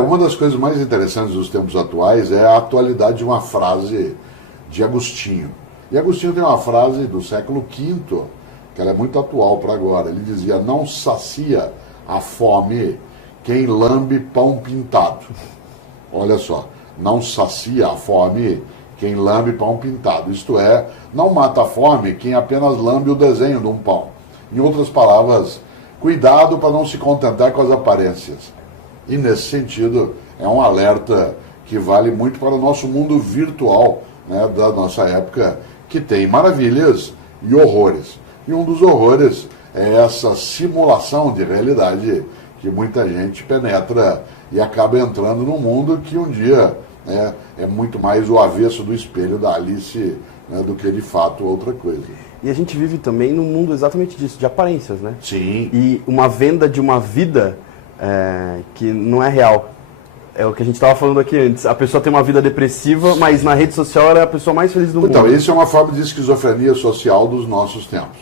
Uma das coisas mais interessantes dos tempos atuais é a atualidade de uma frase de Agostinho. E Agostinho tem uma frase do século V, que ela é muito atual para agora. Ele dizia: não sacia a fome quem lambe pão pintado. Olha só, não sacia a fome quem lambe pão pintado. Isto é, não mata a fome quem apenas lambe o desenho de um pão. Em outras palavras, cuidado para não se contentar com as aparências. E nesse sentido, é um alerta que vale muito para o nosso mundo virtual, né, da nossa época, que tem maravilhas e horrores. E um dos horrores é essa simulação de realidade que muita gente penetra e acaba entrando num mundo que um dia, né, é muito mais o avesso do espelho da Alice, né, do que de fato outra coisa. E a gente vive também num mundo exatamente disso, de aparências, né? Sim. E uma venda de uma vida que não é real. É o que a gente estava falando aqui antes. A pessoa tem uma vida depressiva, mas na rede social ela é a pessoa mais feliz do mundo. Então, isso é uma forma de esquizofrenia social dos nossos tempos.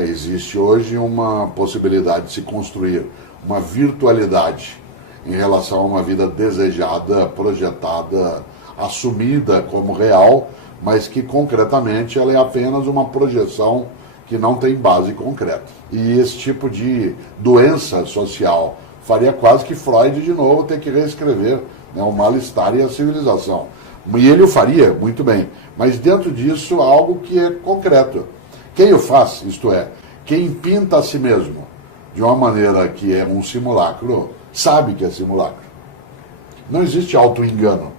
Existe hoje uma possibilidade de se construir uma virtualidade em relação a uma vida desejada, projetada, assumida como real, mas que concretamente ela é apenas uma projeção que não tem base concreta. E esse tipo de doença social faria quase que Freud de novo ter que reescrever, né, o mal-estar e a civilização. E ele o faria muito bem, mas dentro disso algo que é concreto. Quem o faz, isto é, quem pinta a si mesmo de uma maneira que é um simulacro, sabe que é simulacro. Não existe auto-engano.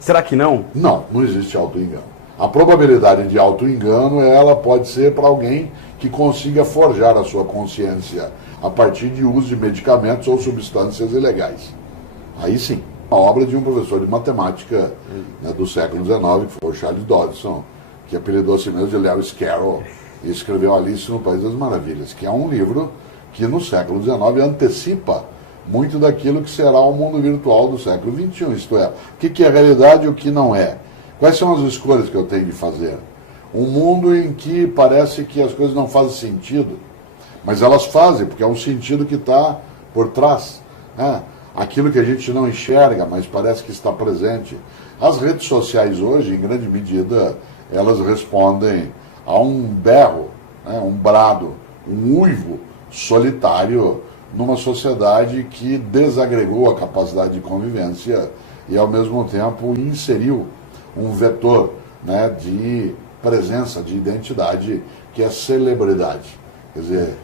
Será que não? Não, não existe auto-engano. A probabilidade de auto-engano, ela pode ser para alguém que consiga forjar a sua consciência a partir de uso de medicamentos ou substâncias ilegais. Aí sim. A obra de um professor de matemática, né, do século XIX, que foi o Charles Dodson, que apelidou a si mesmo de Lewis Carroll, e escreveu Alice no País das Maravilhas, que é um livro que no século XIX antecipa muito daquilo que será o mundo virtual do século XXI, isto é, o que é realidade e o que não é. Quais são as escolhas que eu tenho de fazer? Um mundo em que parece que as coisas não fazem sentido, mas elas fazem, porque é um sentido que está por trás, né? Aquilo que a gente não enxerga, mas parece que está presente. As redes sociais hoje, em grande medida, elas respondem a um berro, né? Um brado, um uivo solitário numa sociedade que desagregou a capacidade de convivência e, ao mesmo tempo, inseriu um vetor, né, de presença, de identidade, que é celebridade. Quer dizer,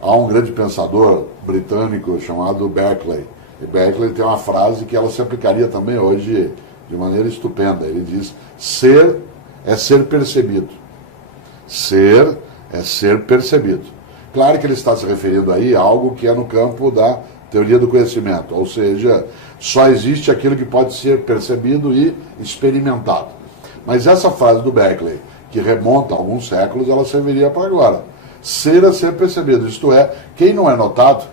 há um grande pensador britânico chamado Berkeley. E Berkeley tem uma frase que ela se aplicaria também hoje de maneira estupenda. Ele diz: ser é ser percebido. Ser é ser percebido. Claro que ele está se referindo aí a algo que é no campo da teoria do conhecimento, ou seja, só existe aquilo que pode ser percebido e experimentado. Mas essa frase do Berkeley, que remonta a alguns séculos, ela serviria para agora. Ser a ser percebido, isto é, quem não é notado,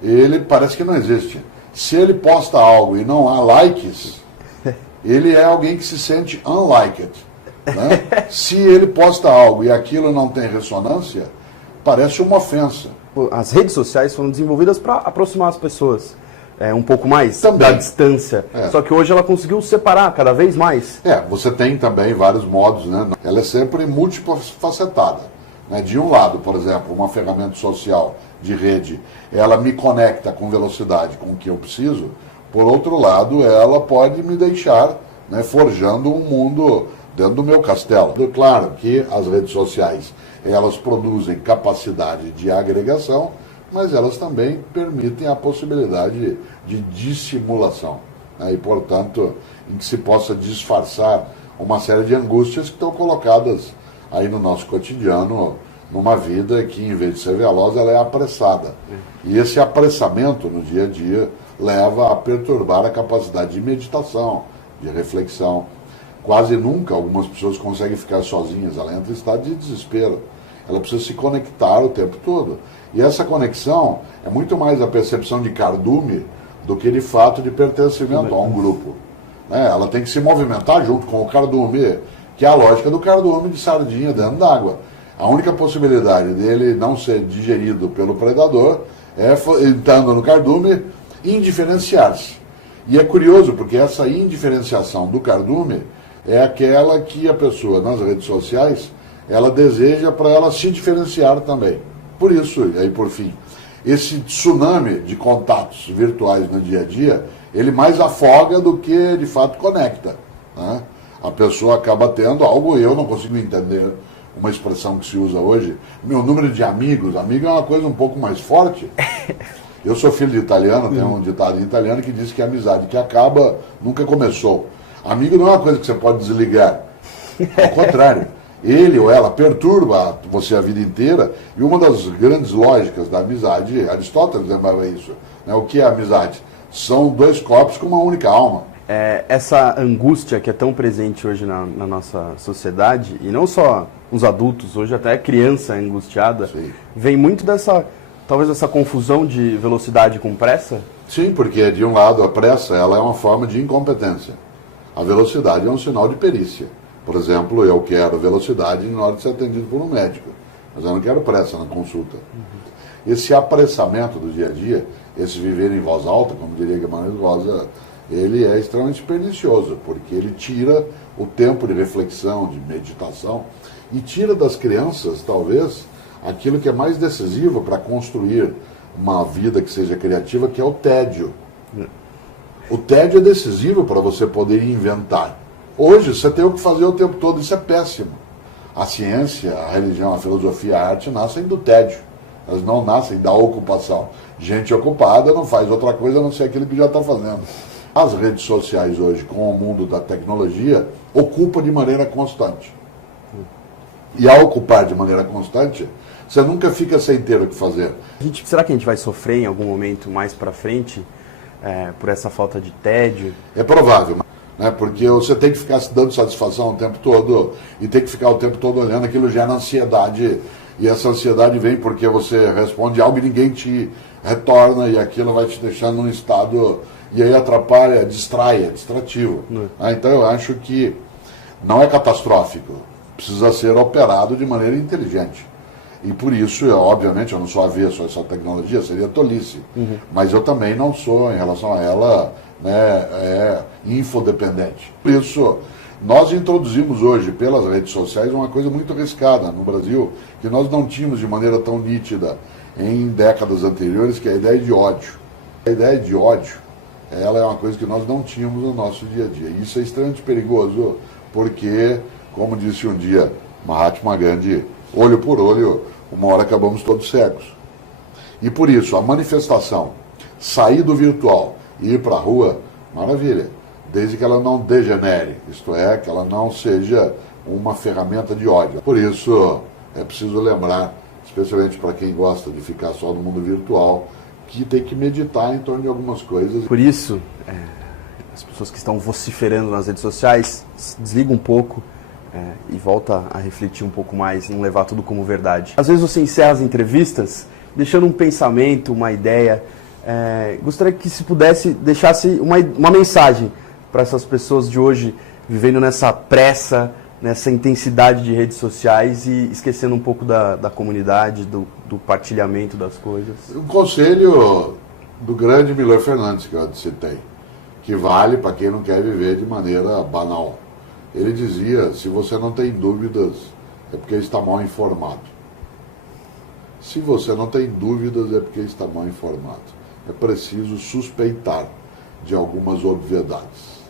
ele parece que não existe. Se ele posta algo e não há likes, ele é alguém que se sente unliked, né? Se ele posta algo e aquilo não tem ressonância, parece uma ofensa. As redes sociais foram desenvolvidas para aproximar as pessoas um pouco mais também da distância. Só que hoje ela conseguiu separar cada vez mais. Você tem também vários modos, né? Ela é sempre multifacetada, né? De um lado, por exemplo, uma ferramenta social de rede, ela me conecta com velocidade com o que eu preciso. Por outro lado, ela pode me deixar, né, forjando um mundo dentro do meu castelo. Claro que as redes sociais, elas produzem capacidade de agregação, mas elas também permitem a possibilidade de dissimulação, né? E, portanto, em que se possa disfarçar uma série de angústias que estão colocadas aí no nosso cotidiano, numa vida que, em vez de ser veloz, ela é apressada. E esse apressamento no dia a dia leva a perturbar a capacidade de meditação, de reflexão. Quase nunca algumas pessoas conseguem ficar sozinhas, ela entra em estado de desespero. Ela precisa se conectar o tempo todo. E essa conexão é muito mais a percepção de cardume do que de fato de pertencimento a um grupo. Ela tem que se movimentar junto com o cardume, que é a lógica do cardume de sardinha dentro d'água. A única possibilidade dele não ser digerido pelo predador é entrando no cardume indiferenciar-se. E é curioso, porque essa indiferenciação do cardume é aquela que a pessoa, nas redes sociais, ela deseja para ela se diferenciar também. Por isso, e aí por fim, esse tsunami de contatos virtuais no dia a dia, ele mais afoga do que de fato conecta, né? A pessoa acaba tendo algo, eu não consigo entender uma expressão que se usa hoje, meu número de amigos, amigo é uma coisa um pouco mais forte. Eu sou filho de italiano, tem um ditado em italiano que diz que a amizade que acaba nunca começou. Amigo não é uma coisa que você pode desligar, ao contrário. Ele ou ela perturba você a vida inteira, e uma das grandes lógicas da amizade, Aristóteles lembrava isso, né? O que é amizade? São dois corpos com uma única alma. Essa angústia que é tão presente hoje na nossa sociedade, e não só os adultos, hoje até a criança angustiada, sim, vem muito talvez dessa confusão de velocidade com pressa? Sim, porque de um lado a pressa ela é uma forma de incompetência. A velocidade é um sinal de perícia. Por exemplo, eu quero velocidade na hora de ser atendido por um médico, mas eu não quero pressa na consulta. Esse apressamento do dia a dia, esse viver em voz alta, como diria Guimarães Rosa, ele é extremamente pernicioso, porque ele tira o tempo de reflexão, de meditação, e tira das crianças, talvez, aquilo que é mais decisivo para construir uma vida que seja criativa, que é o tédio. O tédio é decisivo para você poder inventar. Hoje, você tem o que fazer o tempo todo, isso é péssimo. A ciência, a religião, a filosofia, a arte nascem do tédio. Elas não nascem da ocupação. Gente ocupada não faz outra coisa a não ser aquilo que já está fazendo. As redes sociais hoje, com o mundo da tecnologia, ocupam de maneira constante. E ao ocupar de maneira constante, você nunca fica sem ter o que fazer. Será que a gente vai sofrer em algum momento mais para frente por essa falta de tédio? É provável, né? Porque você tem que ficar se dando satisfação o tempo todo e tem que ficar o tempo todo olhando, aquilo gera ansiedade. E essa ansiedade vem porque você responde algo e ninguém te retorna, e aquilo vai te deixar num estado, e aí atrapalha, distrai, é distrativo. Então eu acho que não é catastrófico, precisa ser operado de maneira inteligente. E por isso, obviamente, eu não sou avesso a essa tecnologia, seria tolice. Mas eu também não sou, em relação a ela, né, infodependente. Por isso, nós introduzimos hoje, pelas redes sociais, uma coisa muito arriscada no Brasil, que nós não tínhamos de maneira tão nítida em décadas anteriores, que é a ideia de ódio. A ideia de ódio, ela é uma coisa que nós não tínhamos no nosso dia a dia. E isso é extremamente perigoso, porque, como disse um dia Mahatma Gandhi, olho por olho, uma hora acabamos todos cegos. E por isso, a manifestação, sair do virtual e ir para a rua, maravilha, desde que ela não degenere, isto é, que ela não seja uma ferramenta de ódio. Por isso, é preciso lembrar, especialmente para quem gosta de ficar só no mundo virtual, que tem que meditar em torno de algumas coisas. Por isso, as pessoas que estão vociferando nas redes sociais, desliga um pouco, e volta a refletir um pouco mais, não levar tudo como verdade. Às vezes você encerra as entrevistas deixando um pensamento, uma ideia. Gostaria que, se pudesse, deixasse uma mensagem para essas pessoas de hoje, vivendo nessa pressa, nessa intensidade de redes sociais e esquecendo um pouco da comunidade, do partilhamento das coisas. Um conselho do grande Milor Fernandes, que eu citei, que vale para quem não quer viver de maneira banal. Ele dizia, se você não tem dúvidas, é porque está mal informado. Se você não tem dúvidas, é porque está mal informado. É preciso suspeitar de algumas obviedades.